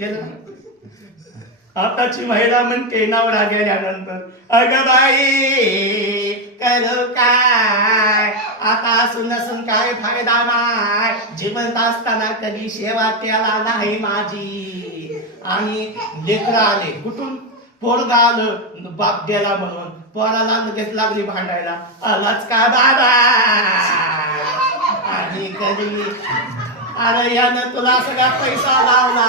केलं. आताची महिला म्हणते नवरा गेल्यानंतर अगं बाई करू काय, आता असून नसून काय फायदा नाही, जिवंत असताना कधी सेवा त्याला नाही माझी. आणि लेकरं आले कुठून, पोरगा आलं बाप गेला म्हणून, पोराला लगेच लागली भांडायला, आलाच का दादा. आणि कधी अरे यानं तुला सगळा पैसा लावला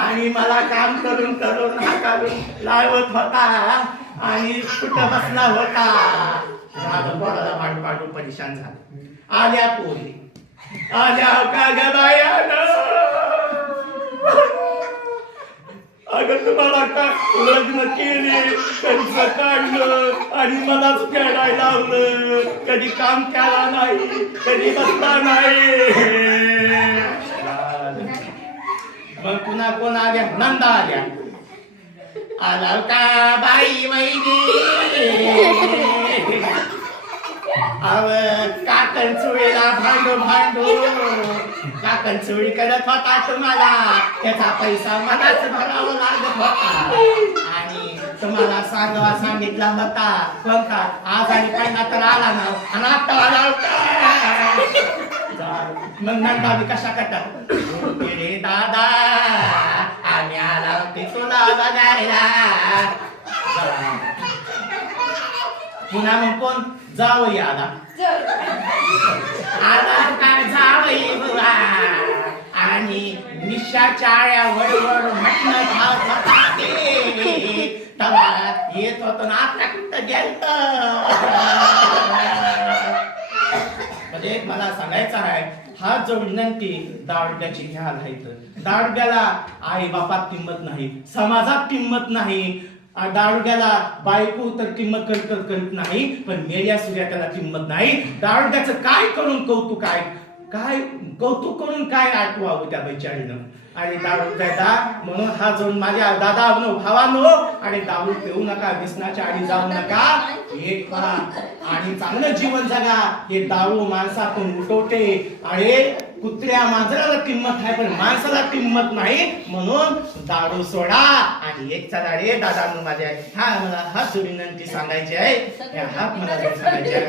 आणि मला काम करून करून हाकारून लावत होता आणि कुठं बसला होता. पोराला भांडू भांडू परेशान झाले. आल्या पोरी आल्या का ग बायानं, अगं तुम्हाला का लग्न केले, कर्ज काढलं आणि मलाच फेडायला लावलं, कधी काम केला नाही, कधी बसला नाही. मग पुन्हा कोण आल्या, नंदा आल्या. आला का बाई वैदी, अव काकण चुळीला भांडू भांडू काकण चुळी करत होता तुम्हाला, त्याचा पैसा मलाच भरावा लागत होता आणि तुम्हाला सांगावा सांगितला होता. कोणता आज आणि पहिला तर आला ना, आणि आता आला मग नंदा मी कशा करतात, रे दादा आम्ही आला होते तुला बघायला. पुन्हा मग कोण जावई आला, आला का जावई बुवा आणि निशाच्या आळ्या वडवड म्हटलं खात होता ते, तेव्हा येत होत ना आता कुठं गेलत. म्हणजे मला सांगायचं आहे, हा जो विनंती दारुड्याची घ्यायला इथं, दारुड्याला आई बापात किंमत नाही, समाजात किंमत नाही, दारुड्याला बायको तर किंमत करीत नाही, पण मेल्या सूर्या त्याला किंमत नाही. दारुड्याचं काय करून कौतुक आहे, काय कौतुक करून काय आठवावं त्या बैचारीनं. आणि दारू प्यायला म्हणून हा जो माझ्या दादा भावानो, आणि दारू पिऊ नका, व्यसनाच्या आधी जाऊ नका, एक करा आणि चांगलं जीवन जगा. हे दारू माणसातून उठवते आणि कुत्र्या मांजराला किंमत आहे पण माणसाला किंमत नाही, म्हणून दारू सोडा. आणि एक चला रे दादा माझ्या, हा मला हात जोडून विनंती सांगायची आहे, हात मला सांगायची आहे.